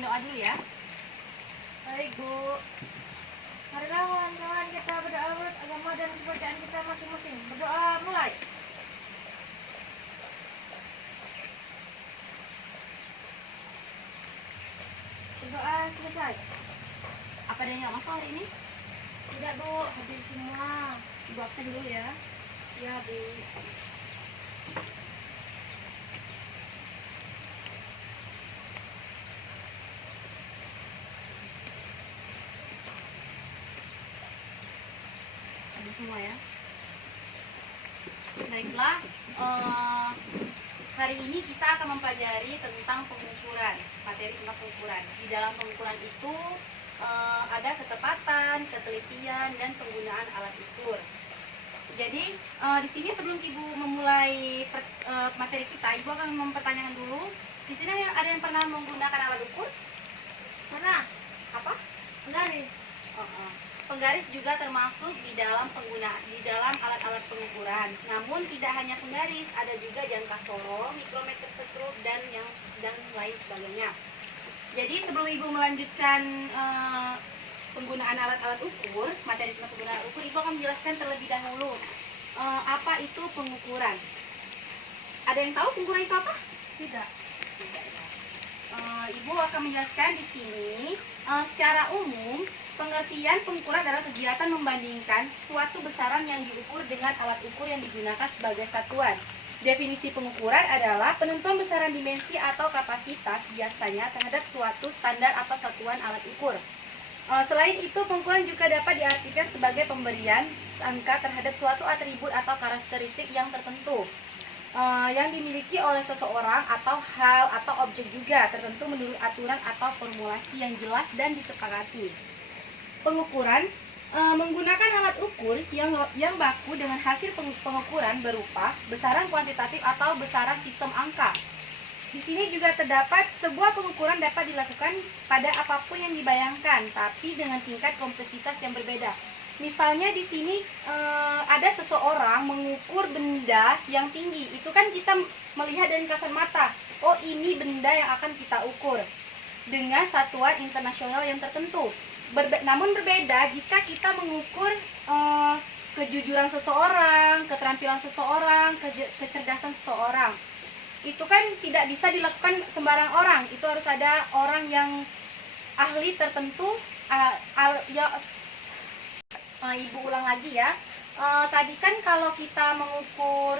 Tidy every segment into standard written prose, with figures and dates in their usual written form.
pimpin doa dulu ya. Baik Bu, marilah kawan-kawan kita berdoa menurut agama dan kepercayaan kita masing-masing. Berdoa mulai. Berdoa selesai. Apa ada yang nggak masuk hari ini? Tidak Bu, hadir semua. Ibu absen dulu ya. Ya Bu. Hadir semua ya. Baiklah, hari ini kita akan mempelajari tentang pengukuran, materi tentang pengukuran. Di dalam pengukuran itu ada ketepatan, ketelitian, dan penggunaan alat ukur. Jadi di sini sebelum Ibu memulai materi kita, Ibu akan mempertanyakan dulu. Di sini ada yang pernah menggunakan alat ukur? Pernah. Apa? Penggaris. Penggaris juga termasuk di dalam alat-alat pengukuran. Namun tidak hanya penggaris, ada juga jangka sorong, mikrometer stroke, dan lain sebagainya. Jadi sebelum Ibu melanjutkan penggunaan alat-alat ukur, materi tentang penggunaan alat ukur, Ibu akan menjelaskan terlebih dahulu apa itu pengukuran. Ada yang tahu pengukuran itu apa? Tidak. Ibu akan menjelaskan di sini secara umum. Pengertian pengukuran adalah kegiatan membandingkan suatu besaran yang diukur dengan alat ukur yang digunakan sebagai satuan. Definisi pengukuran adalah penentuan besaran dimensi atau kapasitas biasanya terhadap suatu standar atau satuan alat ukur. Selain itu, pengukuran juga dapat diartikan sebagai pemberian angka terhadap suatu atribut atau karakteristik yang tertentu yang dimiliki oleh seseorang atau hal atau objek juga tertentu menurut aturan atau formulasi yang jelas dan disepakati. Pengukuran menggunakan alat ukur yang baku dengan hasil pengukuran berupa besaran kuantitatif atau besaran sistem angka. Di sini juga terdapat sebuah pengukuran dapat dilakukan pada apapun yang dibayangkan, tapi dengan tingkat kompleksitas yang berbeda. Misalnya di sini ada seseorang mengukur benda yang tinggi. Itu kan kita melihat dengan kasat mata. Oh, ini benda yang akan kita ukur dengan satuan internasional yang tertentu. Namun berbeda jika kita mengukur kejujuran seseorang, keterampilan seseorang, kecerdasan seseorang. Itu kan tidak bisa dilakukan sembarang orang. Itu harus ada orang yang ahli tertentu. Ibu ulang lagi ya. Tadi kan kalau kita mengukur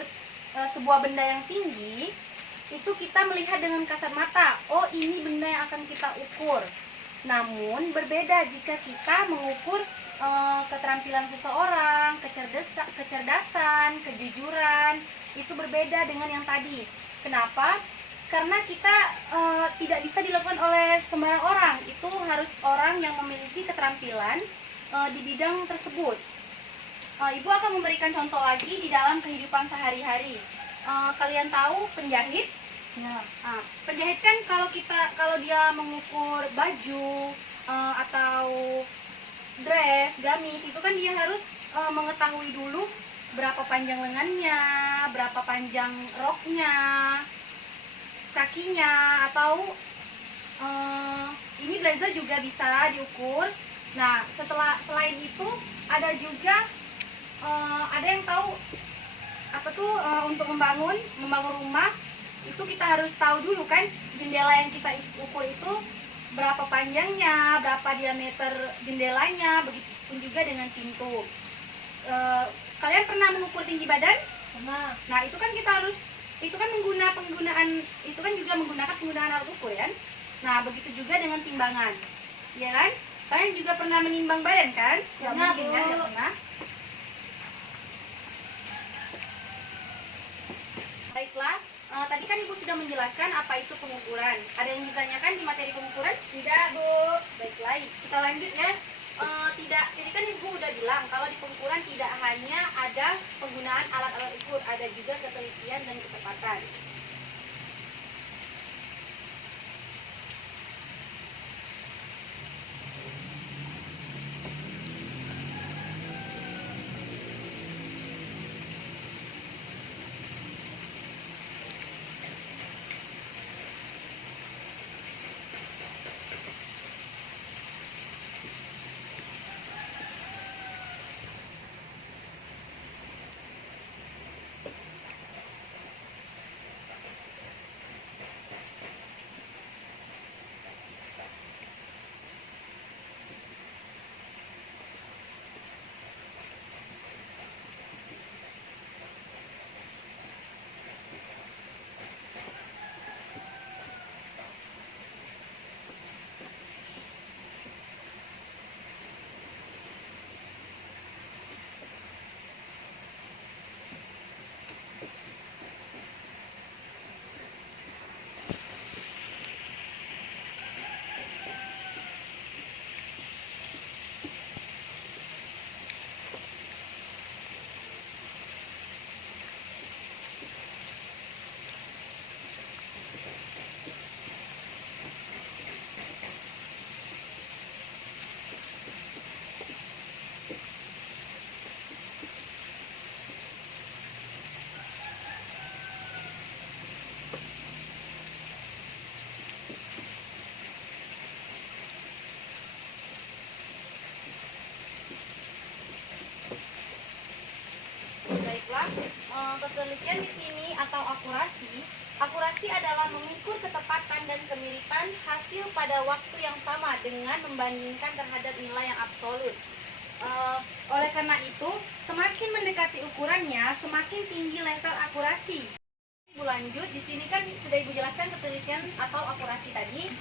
sebuah benda yang tinggi, itu kita melihat dengan kasat mata. Oh, ini benda yang akan kita ukur. Namun berbeda jika kita mengukur keterampilan seseorang, kecerdasan, kejujuran, itu berbeda dengan yang tadi. Kenapa? Karena kita tidak bisa dilakukan oleh sembarang orang. Itu harus orang yang memiliki keterampilan di bidang tersebut. Ibu akan memberikan contoh lagi di dalam kehidupan sehari-hari. Kalian tahu penjahit? Ya. Penjahit kan kalau dia mengukur baju atau dress, gamis, itu kan dia harus mengetahui dulu berapa panjang lengannya, berapa panjang roknya, kakinya, atau ini blazer juga bisa diukur. Nah, selain itu ada juga ada yang tahu apa tuh untuk membangun rumah. Itu kita harus tahu dulu kan jendela yang kita ukur itu berapa panjangnya, berapa diameter jendelanya, begitupun juga dengan pintu. Kalian pernah mengukur tinggi badan? Pernah. Nah, itu kan menggunakan penggunaan alat ukur kan? Nah, begitu juga dengan timbangan. Ya kan? Kalian juga pernah menimbang badan kan? Nggak mungkin kan? Nggak pernah. Baiklah. Tadi kan Ibu sudah menjelaskan apa itu pengukuran. Ada yang ditanyakan di materi pengukuran? Tidak, Bu. Baiklah, kita lanjut ya. Jadi kan Ibu udah bilang kalau di pengukuran tidak hanya ada penggunaan alat-alat ukur, ada juga ketelitian dan ketepatan. Penelitian di sini atau akurasi. Akurasi adalah mengukur ketepatan dan kemiripan hasil pada waktu yang sama dengan membandingkan terhadap nilai yang absolut. Oleh karena itu, semakin mendekati ukurannya, semakin tinggi level akurasi. Ibu lanjut, di sini kan sudah Ibu jelaskan penelitian atau akurasi tadi.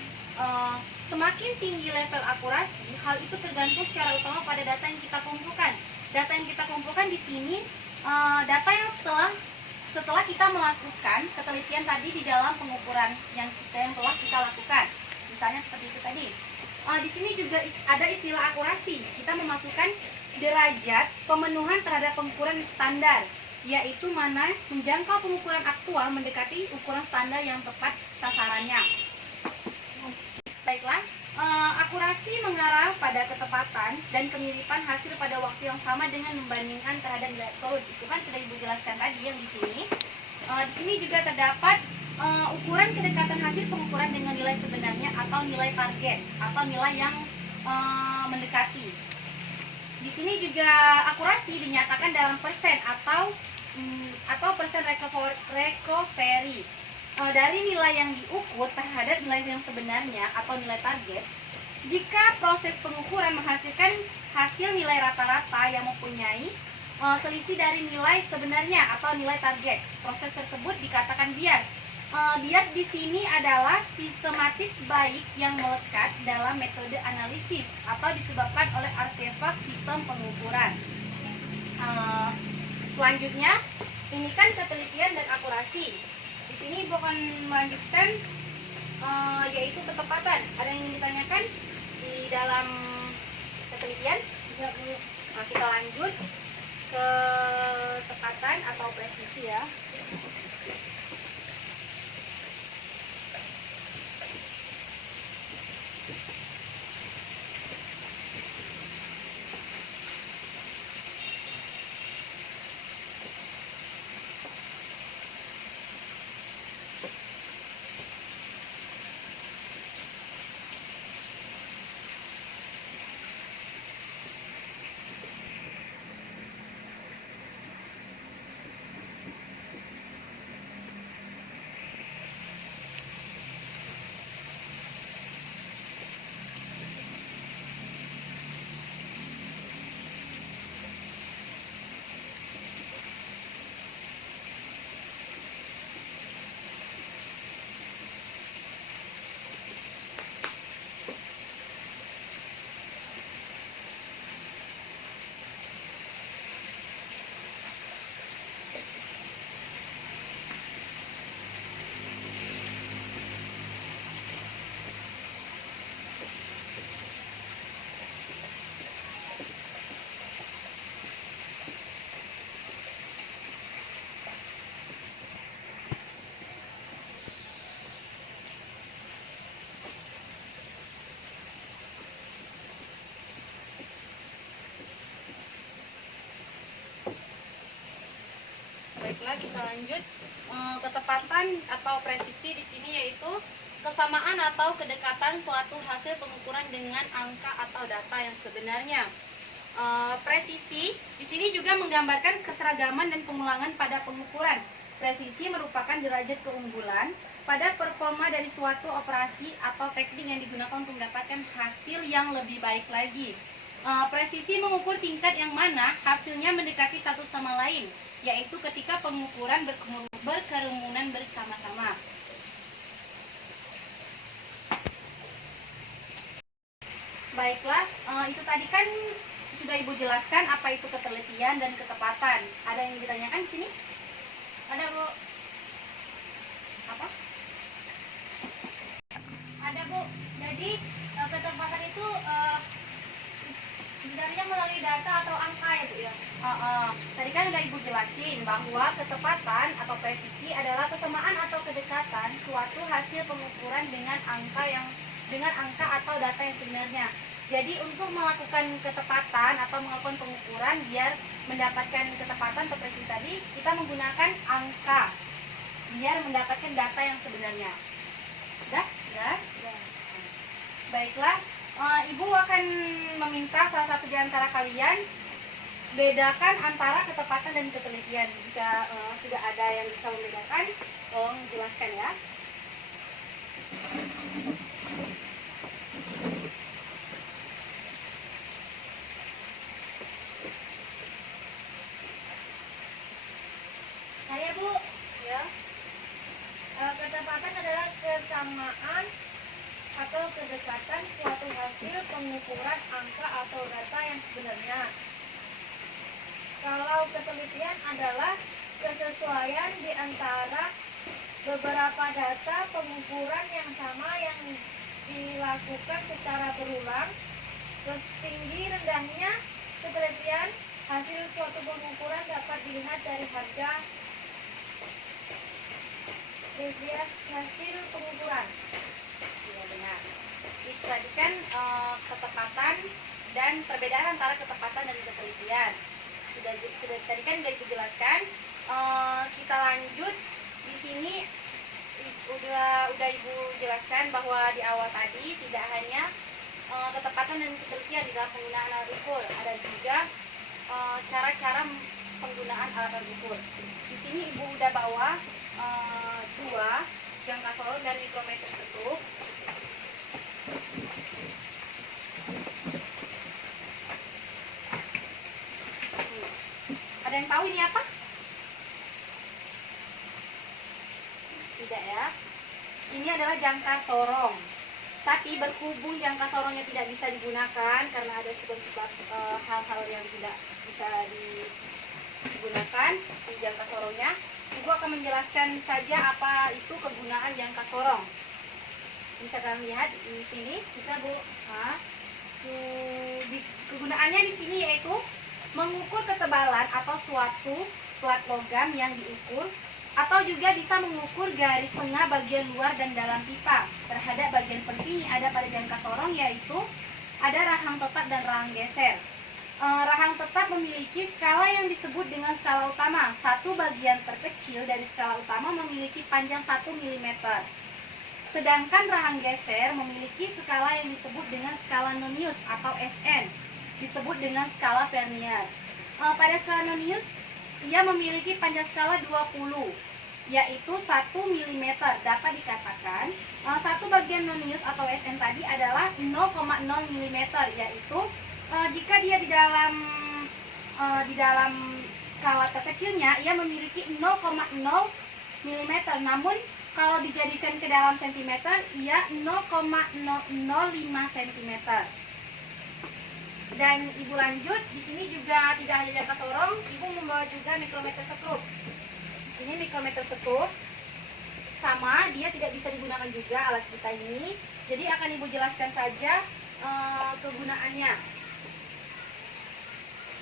Semakin tinggi level akurasi, hal itu tergantung secara utama pada data yang kita kumpulkan. Data yang kita kumpulkan di sini, data yang setelah kita melakukan penelitian tadi di dalam pengukuran yang telah kita lakukan. Misalnya seperti itu tadi. Di sini juga ada istilah akurasi. Kita memasukkan derajat pemenuhan terhadap pengukuran standar, yaitu mana menjangkau pengukuran aktual mendekati ukuran standar yang tepat sasarannya. Baiklah, akurasi mengarah pada ketepatan dan kemiripan hasil pada waktu yang sama dengan membandingkan terhadap nilai absolut. Itu kan sudah Ibu jelaskan tadi yang di sini. Di sini juga terdapat ukuran kedekatan hasil pengukuran dengan nilai sebenarnya atau nilai target atau nilai yang mendekati. Di sini juga akurasi dinyatakan dalam persen atau persen recovery dari nilai yang diukur terhadap nilai yang sebenarnya atau nilai target. Jika proses pengukuran menghasilkan hasil nilai rata-rata yang mempunyai selisih dari nilai sebenarnya atau nilai target, proses tersebut dikatakan bias. Bias di sini adalah sistematis baik yang melekat dalam metode analisis atau disebabkan oleh artefak sistem pengukuran. Selanjutnya, ini kan ketelitian dan akurasi. Di sini Ibu akan melanjutkan yaitu ketepatan. Ada yang ingin ditanyakan di dalam ketelitian? Nah, kita lanjut ke ketepatan atau presisi ya. Baiklah, kita lanjut. Ketepatan atau presisi di sini yaitu kesamaan atau kedekatan suatu hasil pengukuran dengan angka atau data yang sebenarnya. Presisi di sini juga menggambarkan keseragaman dan pengulangan pada pengukuran. Presisi merupakan derajat keunggulan pada performa dari suatu operasi atau teknik yang digunakan untuk mendapatkan hasil yang lebih baik lagi. Presisi mengukur tingkat yang mana hasilnya mendekati satu sama lain, yaitu ketika pengukuran berkerumunan bersama-sama. Baiklah, itu tadi kan sudah Ibu jelaskan apa itu ketelitian dan ketepatan. Ada yang ditanyakan di sini? Ada, Bu? Apa? Ada, Bu. Jadi ketepatan itu sebenarnya melalui data atau angka ya, Bu ya? Tadi kan udah Ibu jelasin bahwa ketepatan atau presisi adalah kesamaan atau kedekatan suatu hasil pengukuran dengan angka atau data yang sebenarnya. Jadi untuk melakukan ketepatan atau melakukan pengukuran biar mendapatkan ketepatan atau presisi tadi, kita menggunakan angka biar mendapatkan data yang sebenarnya. Udah? Jelas? Baiklah, Ibu akan meminta salah satu di antara kalian bedakan antara ketepatan dan ketelitian. Jika sudah ada yang bisa membedakan, tolong jelaskan ya. Saya Bu, Ya. ketepatan adalah kesamaan atau kedekatan suatu hasil pengukuran angka atau data yang sebenarnya. Kalau ketelitian adalah kesesuaian di antara beberapa data pengukuran yang sama yang dilakukan secara berulang. Terus tinggi rendahnya ketelitian hasil suatu pengukuran dapat dilihat dari harga deviasi hasil pengukuran. Iya benar. Itu tadi kan ketepatan dan perbedaan antara ketepatan dan ketelitian. Sudah tadi kan sudah dijelaskan. Kita lanjut di sini udah Ibu jelaskan bahwa di awal tadi tidak hanya ketepatan dan ketelitian di dalam penggunaan alat ukur, ada juga cara-cara penggunaan alat ukur. Di sini Ibu udah bawa dua jangka sorong dan mikrometer sekrup. Ada yang tahu ini apa? Tidak ya. Ini adalah jangka sorong. Tapi berhubung jangka sorongnya tidak bisa digunakan karena ada sebab-sebab hal-hal yang tidak bisa digunakan di jangka sorongnya, Ibu akan menjelaskan saja apa itu kegunaan jangka sorong. Bisa kalian lihat di sini, Bisa Bu. nah, kegunaannya di sini yaitu mengukur ketebalan atau suatu plat logam yang diukur, atau juga bisa mengukur garis tengah bagian luar dan dalam pipa. Terhadap bagian penting yang ada pada jangka sorong yaitu ada rahang tetap dan rahang geser. Rahang tetap memiliki skala yang disebut dengan skala utama. Satu bagian terkecil dari skala utama memiliki panjang 1 mm. Sedangkan rahang geser memiliki skala yang disebut dengan skala Nonius atau SN, disebut dengan skala Vernier. Pada skala Nonius, ia memiliki panjang skala 20, yaitu 1 mm. Dapat dikatakan satu bagian Nonius atau SN tadi adalah 0,0 mm, yaitu jika dia di dalam skala terkecilnya ia memiliki 0,0 mm, namun kalau dijadikan ke dalam sentimeter ia 0,005 cm. Dan Ibu lanjut, di sini juga tidak hanya jangka sorong, Ibu membawa juga mikrometer sekrup. Ini mikrometer sekrup, sama, dia tidak bisa digunakan juga alat kita ini. Jadi akan Ibu jelaskan saja kegunaannya.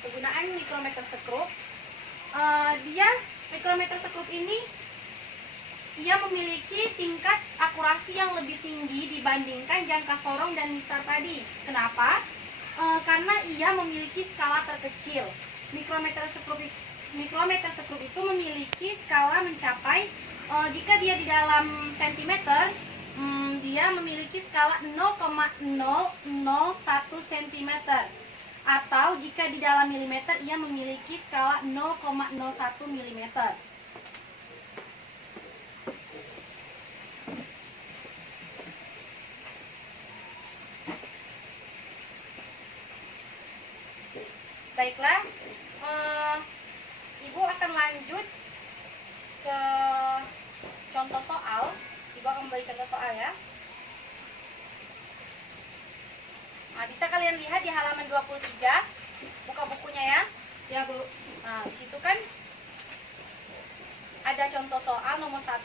Kegunaan mikrometer sekrup, mikrometer sekrup ini ia memiliki tingkat akurasi yang lebih tinggi dibandingkan jangka sorong dan mistar tadi. Kenapa? Karena ia memiliki skala terkecil. Mikrometer sekrup itu memiliki skala mencapai jika dia di dalam sentimeter, dia memiliki skala 0,001 cm, atau jika di dalam milimeter ia memiliki skala 0,01 mm. Baiklah, Ibu akan lanjut ke contoh soal. Ibu akan memberi contoh soal ya. Nah, bisa kalian lihat di halaman 23, buka bukunya ya. Ya Bu. Nah, di situ kan ada contoh soal nomor 1.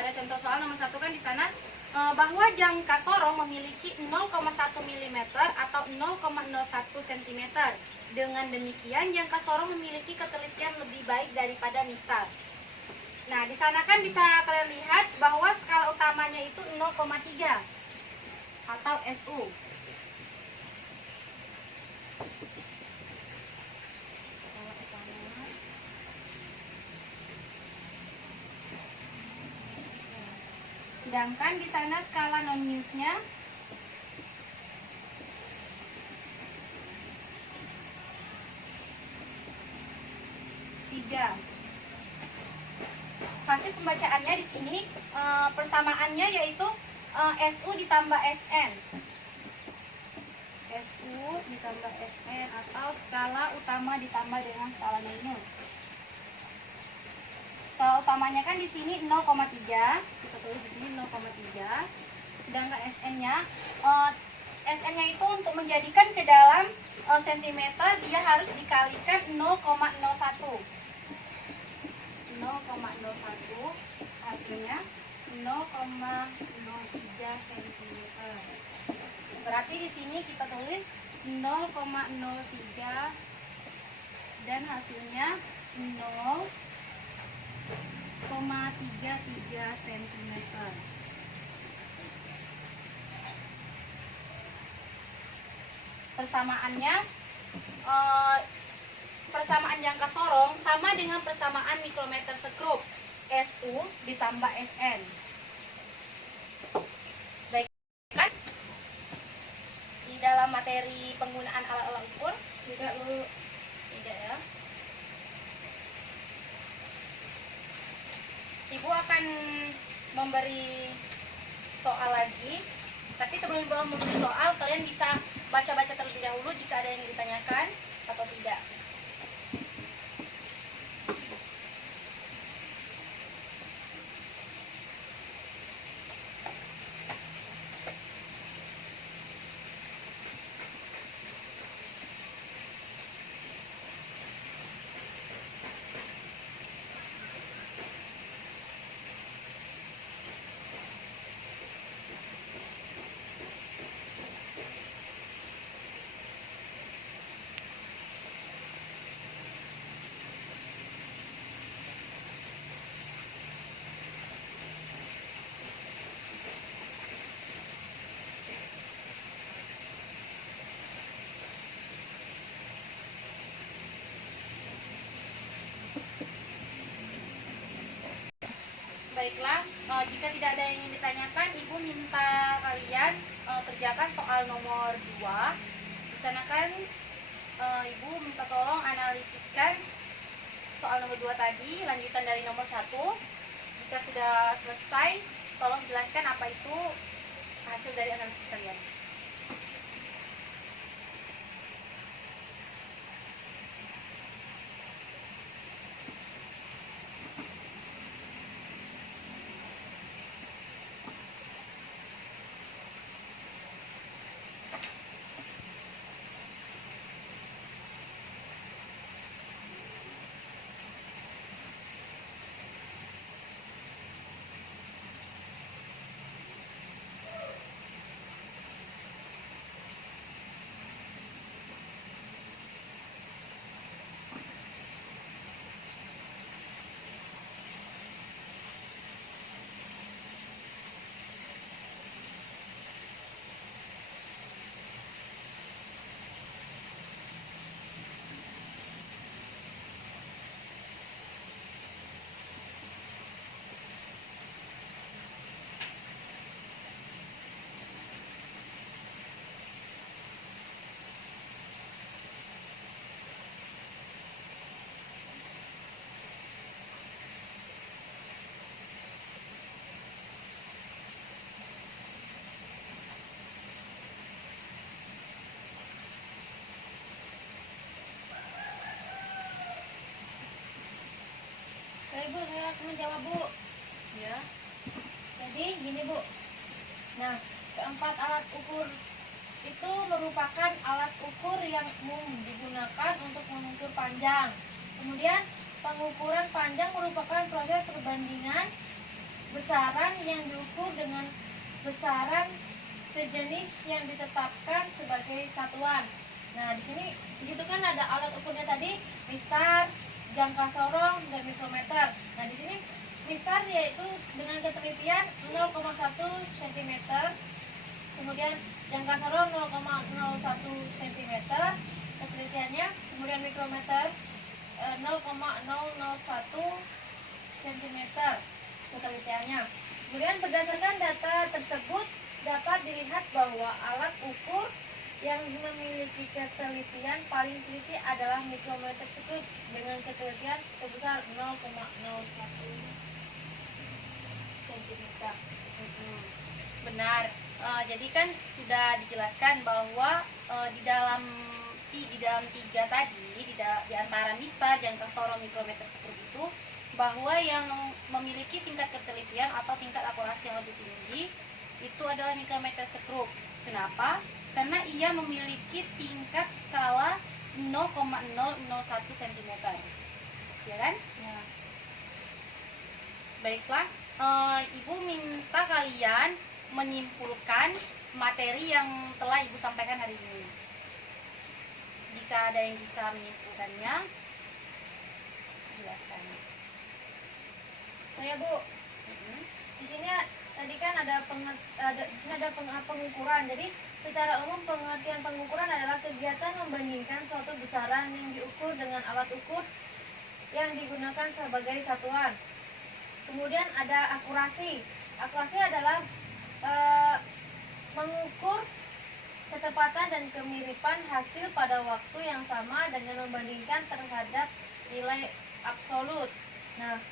Ada contoh soal nomor 1 kan di sana, bahwa jangka sorong memiliki 0,1 mm atau 0,01 cm. Dengan demikian jangka sorong memiliki ketelitian lebih baik daripada mistar. Nah, di sana kan bisa kalian lihat bahwa skala utamanya itu 0,3 atau SU. Sedangkan di sana skala non-Mewes-nya 3. Hasil pembacaannya di sini persamaannya yaitu SU ditambah SN. SU ditambah SN atau skala utama ditambah dengan skala minus. Skala utamanya kan di sini 0,3. Kita tulis di sini 0,3. Sedangkan SN-nya itu untuk menjadikan ke dalam sentimeter dia harus dikalikan 0,01. 0,01 hasilnya 0,03 cm. Berarti di sini kita tulis 0,03 dan hasilnya 0,33 cm. Persamaannya persamaan jangka sorong sama dengan persamaan mikrometer sekrup, SU ditambah SN. Baik kan? Di dalam materi penggunaan alat-alat ukur tidak ya. Ibu akan memberi soal lagi, tapi sebelum Ibu memberi soal kalian bisa baca-baca terlebih dahulu jika ada yang ditanyakan atau tidak. Baiklah, jika tidak ada yang ingin ditanyakan, Ibu minta kalian kerjakan soal nomor 2. Di sana kan Ibu minta tolong analisiskan soal nomor 2 tadi, lanjutan dari nomor 1. Jika sudah selesai, tolong jelaskan apa itu hasil dari analisis kalian. Ibu, saya akan menjawab, Bu. Ya. Jadi gini, Bu. Nah, keempat alat ukur itu merupakan alat ukur yang umum digunakan untuk mengukur panjang. Kemudian pengukuran panjang merupakan proses perbandingan besaran yang diukur dengan besaran sejenis yang ditetapkan sebagai satuan. Nah, di sini itu kan ada alat ukurnya tadi, mistar, jangka sorong, dan mikrometer. Nah, di sini mistar yaitu dengan ketelitian 0,1 cm, kemudian jangka sorong 0,01 cm ketelitiannya, kemudian mikrometer 0,001 cm ketelitiannya. Kemudian berdasarkan data tersebut dapat dilihat bahwa alat ukur yang memiliki ketelitian paling teliti adalah mikrometer sekrup dengan ketelitian sebesar 0,01 cm. Benar. Jadi kan sudah dijelaskan bahwa di dalam tiga tadi di antara mistar, jangka soro, mikrometer sekrup itu, bahwa yang memiliki tingkat ketelitian atau tingkat akurasi yang lebih tinggi itu adalah mikrometer sekrup. Kenapa? Karena ia memiliki tingkat skala 0,001 cm. Ya kan? Ya. Baiklah, Ibu minta kalian menyimpulkan materi yang telah Ibu sampaikan hari ini. Jika ada yang bisa menyimpulkannya, jelaskan. Saya Bu, di sini tadi kan ada pengukuran. Jadi secara umum pengertian pengukuran adalah kegiatan membandingkan suatu besaran yang diukur dengan alat ukur yang digunakan sebagai satuan. Kemudian ada akurasi. Akurasi adalah mengukur ketepatan dan kemiripan hasil pada waktu yang sama dengan membandingkan terhadap nilai absolut. Nah,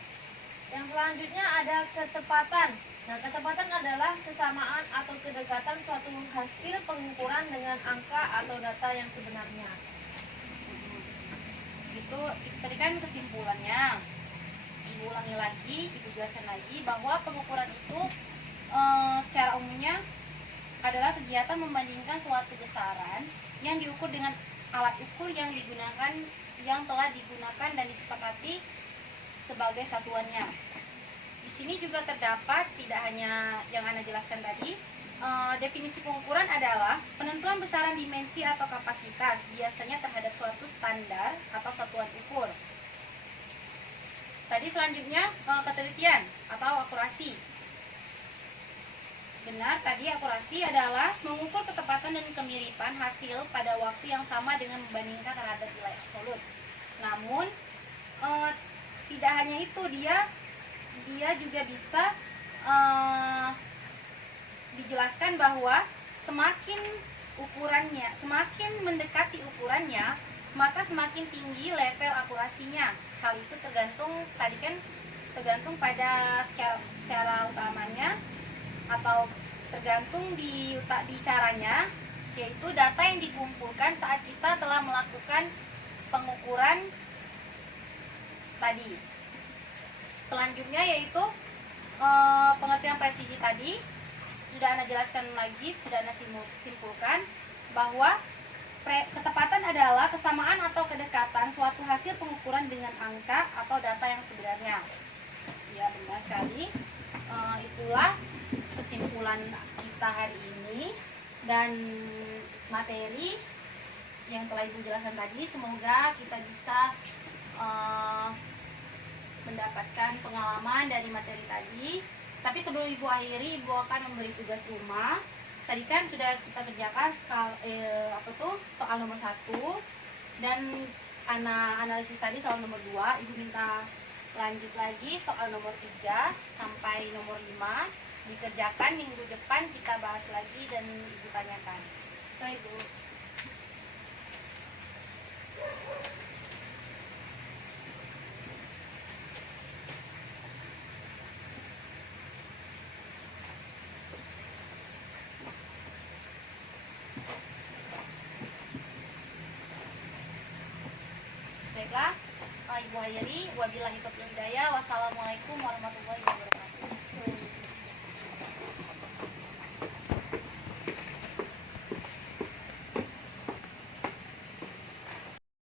yang selanjutnya ada ketepatan. Nah, ketepatan adalah kesamaan atau kedekatan suatu hasil pengukuran dengan angka atau data yang sebenarnya. Itu tadi kan kesimpulannya. Ibu ulangi lagi, Ibu jelaskan lagi bahwa pengukuran itu secara umumnya adalah kegiatan membandingkan suatu besaran yang diukur dengan alat ukur yang telah digunakan dan disepakati sebagai satuannya. Di sini juga terdapat tidak hanya yang Anda jelaskan tadi, definisi pengukuran adalah penentuan besaran dimensi atau kapasitas biasanya terhadap suatu standar atau satuan ukur. Tadi selanjutnya ketelitian atau akurasi. Benar, tadi akurasi adalah mengukur ketepatan dan kemiripan hasil pada waktu yang sama dengan membandingkan terhadap nilai absolut. Namun tidak hanya itu, dia juga bisa dijelaskan bahwa semakin mendekati ukurannya, maka semakin tinggi level akurasinya. Hal itu tergantung pada secara utamanya atau tergantung di caranya, yaitu data yang dikumpulkan saat kita telah melakukan pengukuran tadi. Selanjutnya yaitu pengertian presisi tadi sudah Anda jelaskan lagi, sudah Anda simpulkan bahwa ketepatan adalah kesamaan atau kedekatan suatu hasil pengukuran dengan angka atau data yang sebenarnya. Ya, benar sekali. Itulah kesimpulan kita hari ini dan materi yang telah Ibu jelaskan tadi. Semoga kita bisa mendapatkan pengalaman dari materi tadi. Tapi sebelum Ibu akhiri, Ibu akan memberi tugas rumah. Tadi kan sudah kita kerjakan soal nomor 1 dan analisis tadi soal nomor 2. Ibu minta lanjut lagi soal nomor 3 sampai nomor 5 dikerjakan. Minggu depan kita bahas lagi dan Ibu tanyakan. Baik, Bu. Baiklah, Ibu akhiri. Wabillahi taufiq wal hidayah. Wassalamualaikum warahmatullahi wabarakatuh.